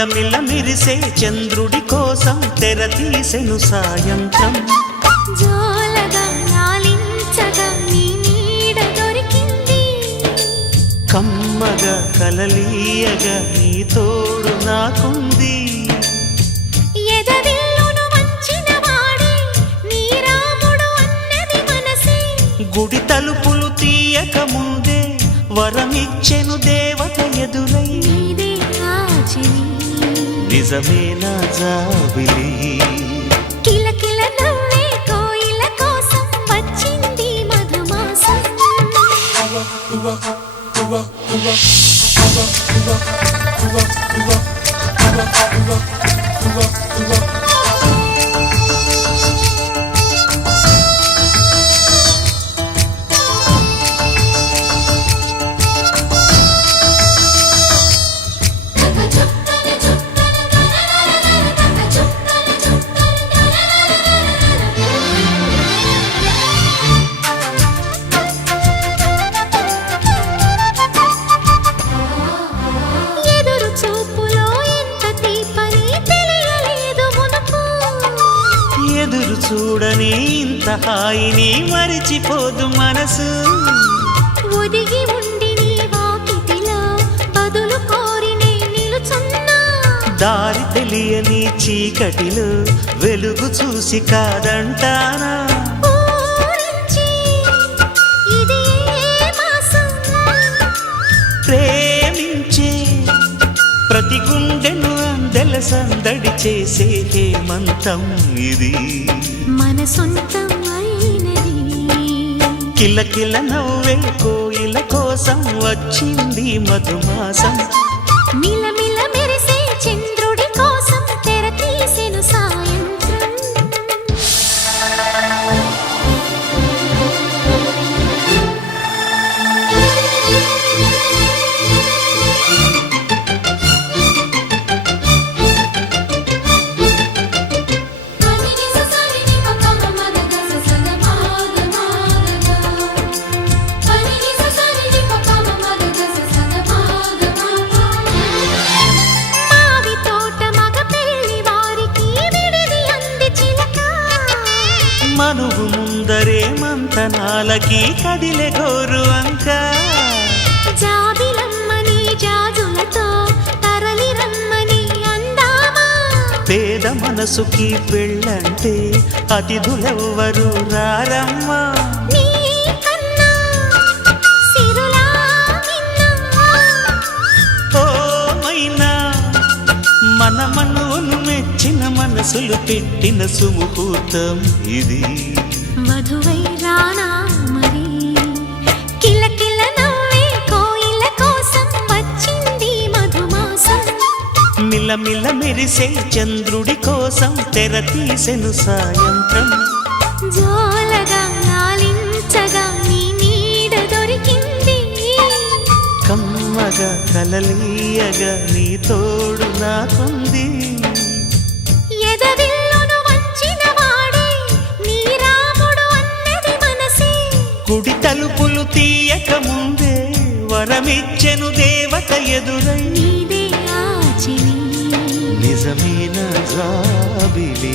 మిలమిల మిరిసే చంద్రుడి కోసం తెర తీసెను సాయంత్రం. జోలగా లాలించగా నీ నీడ దొరికింది, కమ్మగా కలలీయగా నీ తోడు నాకుంది. ఎదవిల్లును వంచిన వాడే నీ రాముడు అన్నది మనసే, గుడి తలుపులు తీయక ముందే వరమిచ్చెను దేవత ఎదురై. నీదే ఆచని నిజమేనా జాబిలి, కిలకిల నవ్వే కోయిల కోసం వచ్చింది మధుమాసం. ఎదురు చూపులో ఎంత తీపని తెలియలేదు మునుపు, ఎదురు చూడని ఇంత హాయిని మరిచిపోదు మనసు. ఒదిగి ఉండి నీ వాకిటిలో బదులు కోరి నే నిలుచున్నా, దారి తెలియని చీకటిలో వెలుగు చూసి కాదంటానా. ఊరించి ఇది ఏ మాసం, ప్రేమించే ప్రతి గుండెను అందెల సందడి చేసే హేమంతం ఇది. మన సొంతం అయినది. కిలకిల నవ్వే కోయిల కోసం వచ్చింది మధుమాసం. మిలమిల మెరిసే చంద్రుడి కోసం తెర తీసెను సాయంత్రం. మావి తోట మగ పెళ్లి వారికి విడిది అంది చిలక, మనువు ముందరే మంతనాలకి కదిలే గోరు అంక. జాబిలమ్మని జాజులతో తరలి రమ్మని అందామా, పేద మనసుకి పెళ్ళంటే అతిథులెవ్వరు రారమ్మా. నీ కన్నా సిరులా నిన్నా, ఓ మైనా మన మనువును మెచ్చిన మనసులు పెట్టిన సుముహూర్తం ఇది. వధువై రానా మరి, కిలకిల నవ్వే కోయిల కోసం వచ్చింది మధుమాసం. మిలమిల మెరిసే చంద్రుడి కోసం తెర తీసెను సాయంత్రం. జోలగా లాలించగా నీ నీడ దొరికింది, కమ్మగా కలలీయగా నీ తోడు నాకుంది. ఎదవిల్లును వంచిన వాడే నీ రాముడు అన్నది మనసే, గుడి తలుపులు తీయక ముందే వరమిచ్చెను దేవత ఎదురై. నీదే ఆచని నిజమేనా జాబిలి.